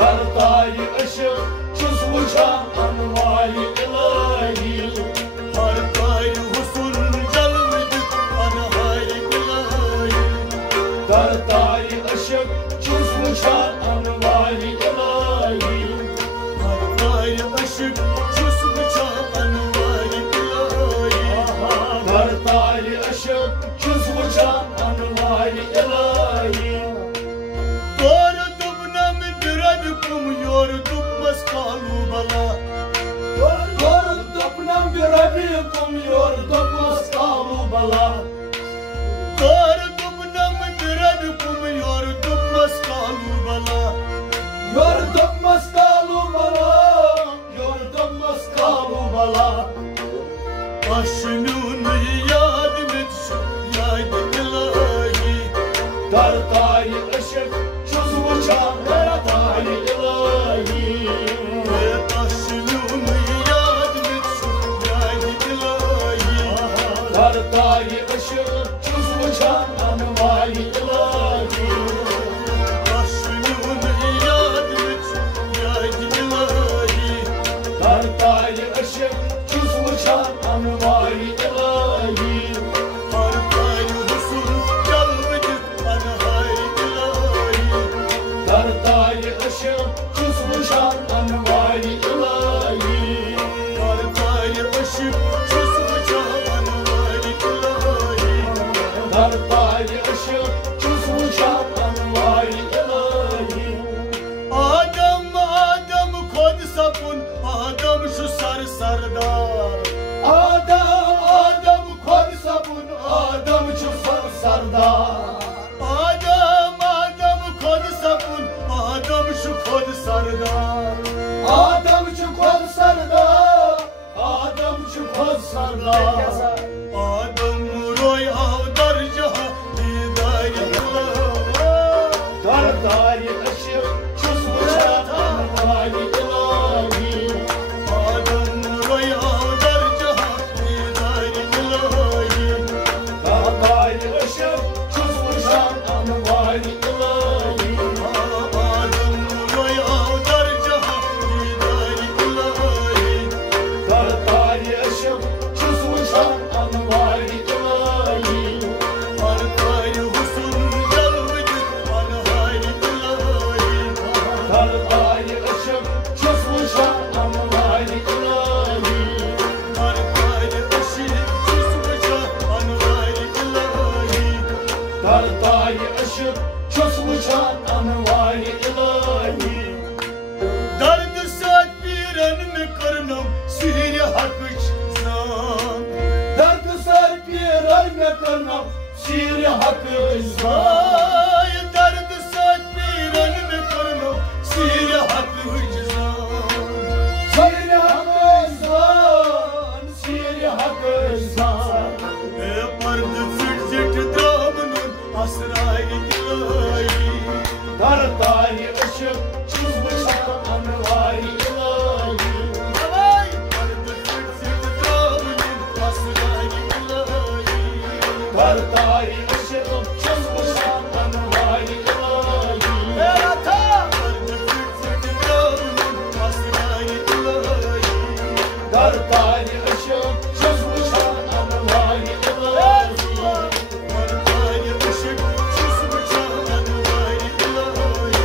करताय अशक छुस वुछान अनवाय इलाही हर ताय हुस्न जलवे दित अनहाय इलाही करताय अशक छुस वुछान अनवाय इलाही हर ताय अशक छुस वुछान अनवाय इलाही करताय अशक छुस वुछान अनवाय इलाही तोर दुबनम बिरद कुम योर दुबमस कालू बला Yor topnam birabikum yor topmas kalu bala तोर दुबनम बिरद कुम योर दुबमस कालू बला yor topmas kalu bala yor topmas kalu bala अश्नून याद में याद इलाही करताय अशक छुस वुछान करताय इलाही अश्नून याद में याद इलाही करताय अशक छुस वुछान अनवाय इलाही अश्नून याद में याद इलाही करताय अशक छुस वुछान अनवाय इलाही हर ताय हुस्न जलवे दित अनहाय इलाही करताय अशक छुस वुछान अनवाय इलाही हर ताय अशक छुस वुछान अनवाय इलाही करताय अशक छुस वुछान अनवाय इलाही आदम आदम खुद सपुन आदम छु सरदार आदम खुद सपुन आदम छु सरदार आदम आदम खुद सपुन आदम छु खुद सरदार आदम छु खुद सरदार आदम छु खुद सरदार आदम रोय आव दर्जा दीदार करताय अशक छुस वुछान अनवाय इलाही आदम रोय आव दर्जा दीदार करताय अशक छुस वुछान अनवाय इलाही आदम रोय आव दर्जा दीदार करताय अशक छुस वुछान अनवाय इलाही हर ताय हुस्न जलवे दित अनहाय इलाही करताय अशक छुस वुछान अनवाय इलाही हर ताय अशक छुस वुछान अनवाय इलाही करताय अशक छुस वुछान अनवाय इलाही दर्द साथ पीरन में करनम सीर हकच जान दर्द सर पीरन में करना शीर हक आय दर्द साथ पीरन में करनम सीर हकच जान शीर हक इंसान ए पर्द सिट सिट द्रामनुन असराय इलाही करताय अशक छुस वुछान अनवाय इलाही पर्द सिट सिट द्रामनुन असराय इलाही करताय अशक छुस वुछान अनवाय इलाही मेरा था पर्द सिट सिट द्रामनुन असराय इलाही करताय अशक छुस वुछान अनवाय इलाही हर ताय अशक छुस वुछान अनवाय इलाही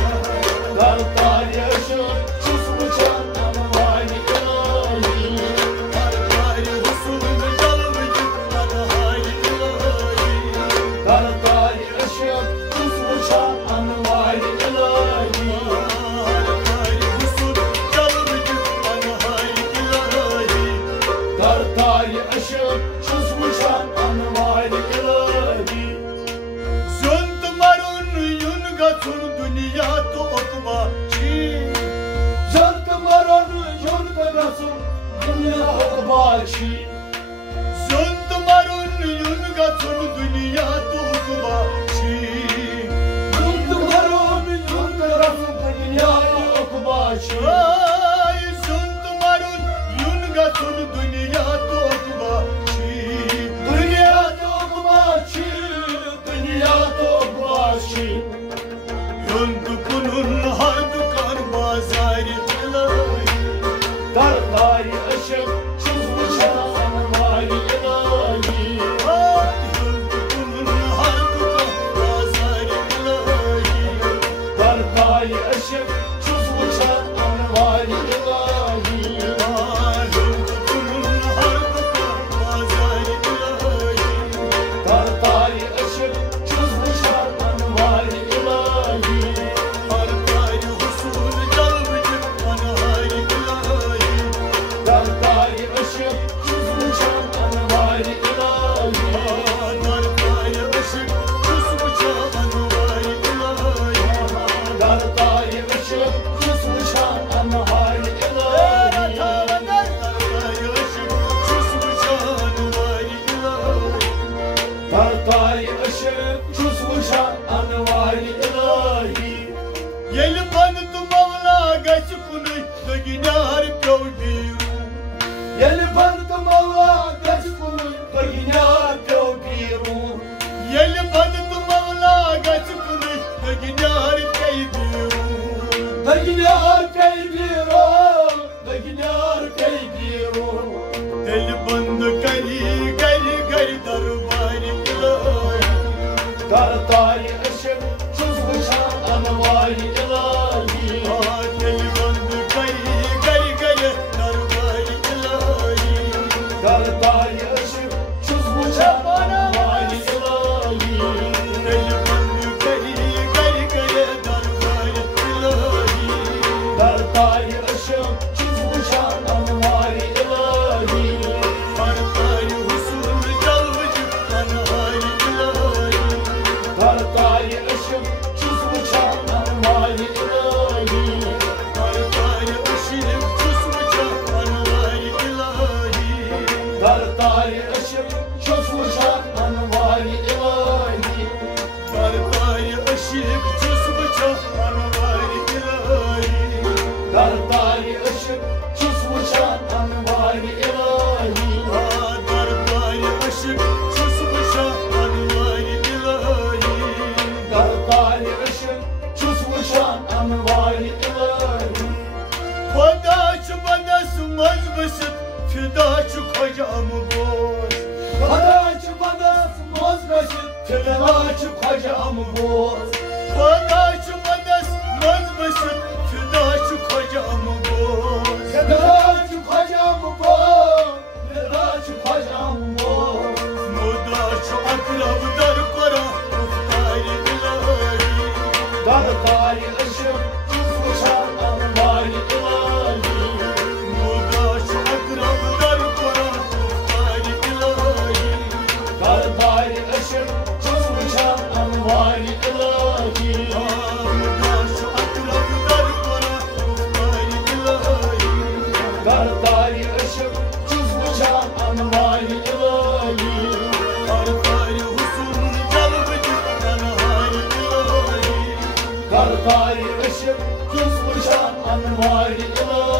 करताय अशक छुस वुछान अनवाय इलाही हर ताय हुस्न जलवे दित अनहाय इलाही करताय अशक छुस वुछान अनवाय इलाही हर ताय हुस्न जलवे दित अनहाय इलाही करताय अशक छुस वुछान अनवाय इलाही Sunt marun yun gacun dünya to okba chi जंत मरण युन गसुन दुनिया हकबाशी Sunt marun yun gacun dünya to okba chi जंत मरण युन गसुन दुनिया हकबाशी Ay sunt marun yun gacun dünya to okba chi दुनिया तो हकबाशी दुनिया तो हकबाशी Yun dukunun har dukan ışık çuz uçan anvari ilahi Kartari ışık çuz uçan anvari ilahi Kartari ışık çuz uçan anvari ilahi Kartari ışık çuz uçan anvari ilahi Kartari ışık çuz uçan anvari ilahi Yel bandı mavla gaç kunu ginar pyogiru Yel bandım Allah kaç kulu Kaginar pyogiru Yel bandı mavla gaç kunu ginar kaybiru Kaginar kaybiru Kaginar kaybiru Del bandı kari kari kari darbari ilahi Kartari ışık çuz uçan anvari ilahi Del bandı kari kari kari darbari ilahi Kartari ışık çuz uçan anvari ilahi Del bandı kari kari kari darbari ilahi Kartari ışık çuz uçan anvari ilahi Kartari husul calvıcı anhari ilahi Kartari ışık çuz uçan anvari ilahi Kartari ışık çusmuca anhari ilahi Kartari ışık çuz uçan anvari ilahi Kartari ışık çusmuca anhari ilahi Kartari ışık çuz uçan anvari ilahi Kartari ışık çusmuca anhari ilahi Kartari ışık çuz uçan anvari ilahi Fadaçı bana sımaz mısın Fidaçı kocam boz Kadaçı bana sımaz başıt Telaçı kocam boz Fadaçı bana sımaz mısın Fidaçı kocam boz Telaçı kocam boz Telaçı kocam boz Mudaçı akrab dar kara Muhtari ilahi Kartari ışık çuz uçan anvari ilahi Mudaçı akrab dar kara Muhtari ilahi Kartari ışık çuz uçan anvari ilahi Mudaçı akrab dar kara Muhtari ilahi Kartari ışık çuz uçan anvari ilahi Kartari husul calvıcı anhari ilahi Kartari ışık çuz uçan anvari ilahi